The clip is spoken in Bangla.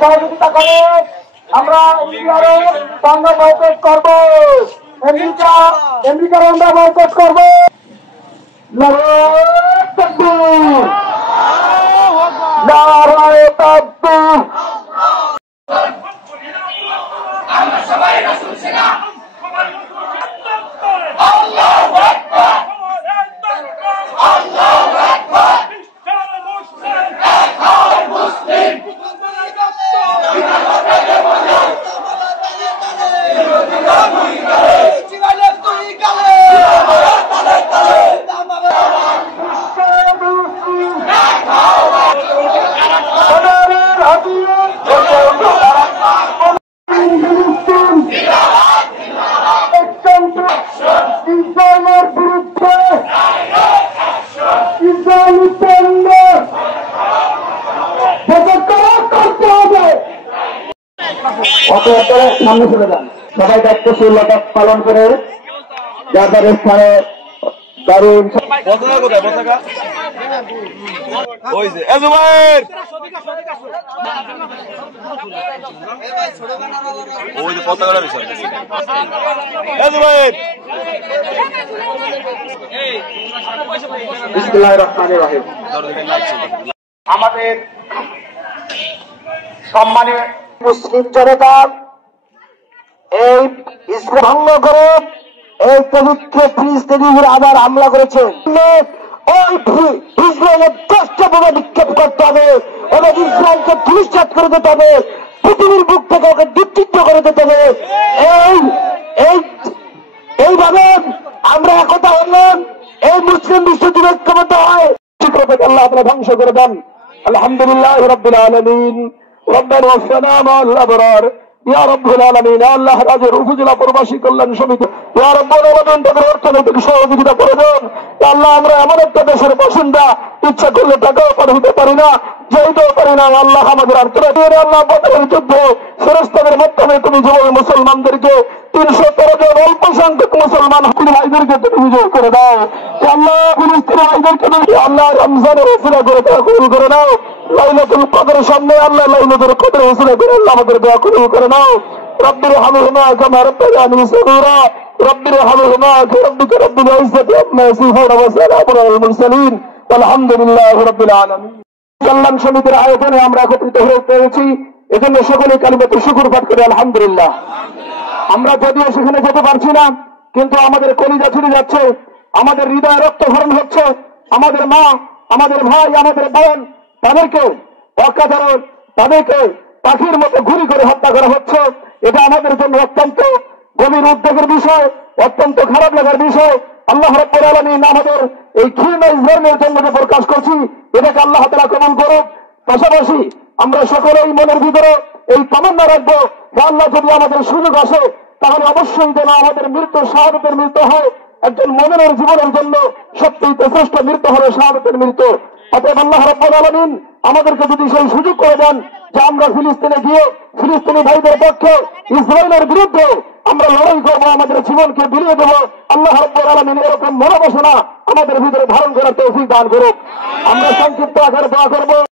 সহযোগিতা করে আমরা ইন্ডিয়ার পণ্য বয়কট করব, আমেরিকার আমরা বয়কট করব। নারায়ে তাকবীর। আমরা সবাই রাসূল সেনা। আল্লাহু আকবার, আল্লাহু আকবার। মুসলিম সামনে চলে যান, সবাই দায়িত্বশীলতা পালন করে যার যার স্থানে দারুণ। আমাদের সম্মানীয় মুসলিম জনতা এই ইসলাম ভঙ্গ করে এই পবিত্র ফিলিস্তিনির আবার হামলা করেছে। ওই ইসরায়েলের 10টা বোমা নিক্ষেপ করতে হবে এবং ইসরায়েলকে ধূলিসাৎ করে দিতে হবে, পৃথিবীর বুক থেকে ওকে বিচ্ছিন্ন করে দিতে হবে। এইভাবে আমরা একতা হলাম, এই মুসলিম বিশ্ব যদি ঐক্যবদ্ধ হয় আল্লাহ আপনারা ধ্বংস করে দেন। আলহামদুলিল্লাহ রাব্বিল আলামিন। রব্বানা ওয়াফিনা মা'আল আবরার। ইয়া রাব্বুল আলামিন। আল্লাহ রাজের উপজেলা প্রবাসী কল্যাণ সমিতি ইয়া রাব্বুল আলামিন তাদের অর্থনৈতিক সহযোগিতা করে দেন। আল্লাহ আমরা এমন একটা দেশের বাসিন্দা, ইচ্ছা করলে টাকাও পাঠাতে পারি না, যেতেও পারি না। আল্লাহ আমাদের আর্থিক আল্লাহ বদরের যুদ্ধ ফেরেশতাদের মাধ্যমে তুমি যেভাবে মুসলমানদেরকে 313 জন অল্প সংখ্যক মুসলমান ভাইদেরকে তুমি বিজয় করে দাও। আল্লাহ ফিলিস্তিনি ভাইদেরকে আল্লাহ রমজানের উসিলা করে কবুল করে নাও। লাইলাতুল কদরের সামনে আল্লাহ লাইলাতুল কদরের উসিলা করে আল্লাহ আমাদের দোয়া কবুল করে নাও। রব্বির হামহুমা কামা রাব্বায়ানি সগীরা। রব্বির হামহুমা রাব্বিকা রাব্বিল ইজ্জাতি আম্মা ইয়াসিফুন ওয়া সালামুন আলাল মুরসালিন আলহামদুলিল্লাহি রাব্বিল আলামিন। কল্যাণ সমিতির আয়োজনে আমরা একত্রিত হয়ে পেরেছি, এজন্য সকলে কালিমাতুল শুকর পাঠ করে আলহামদুলিল্লাহ। আমরা যদিও সেখানে যেতে পারছি না, কিন্তু আমাদের কলিজা ছুটে যাচ্ছে, আমাদের হৃদয় রক্তক্ষরণ হচ্ছে। আমাদের মা, আমাদের ভাই, আমাদের বোন, তাদেরকে অকাতরে, তাদেরকে পাখির মতো ঘুরি করে হত্যা করা হচ্ছে। এটা আমাদের জন্য অত্যন্ত গভীর উদ্বেগের বিষয়, অত্যন্ত খারাপ লাগার বিষয়। আল্লাহ রাব্বুল আলামিন আমাদের এই ঘৃণা ইসলামের জন্য যে প্রকাশ করছি, এটাকে আল্লাহ তাআলা কবুল করুক। পাশাপাশি আমরা সকলেই মনের ভিতরে এই তামান্না রাখবো যে আল্লাহ যদি আমাদের সুযোগ আসে তাহলে অবশ্যই যেন আমাদের মৃত্যু শাহাদাতের মৃত্যু হয়। একজন মুমিনের জীবনের জন্য সবচেয়ে শ্রেষ্ঠ মৃত্যু হবে শাহাদাতের মৃত্যু। অতএব আল্লাহ রাব্বুল আলামিন আমাদেরকে যদি সেই সুযোগ করে দেন যে আমরা ফিলিস্তিনে গিয়ে ফিলিস্তিনি ভাইদের পক্ষে ইসরায়েলের বিরুদ্ধে আমরা লড়াই করবো, আমাদের জীবনকে বিলিয়ে দেবো, আল্লাহ রাব্বুল আলামিন এরকম মনোবাসনা আমাদের ভিতরে ধারণ করার তৌফিক দান করুক। আমরা সংক্ষিপ্ত আকারে দোয়া করবো।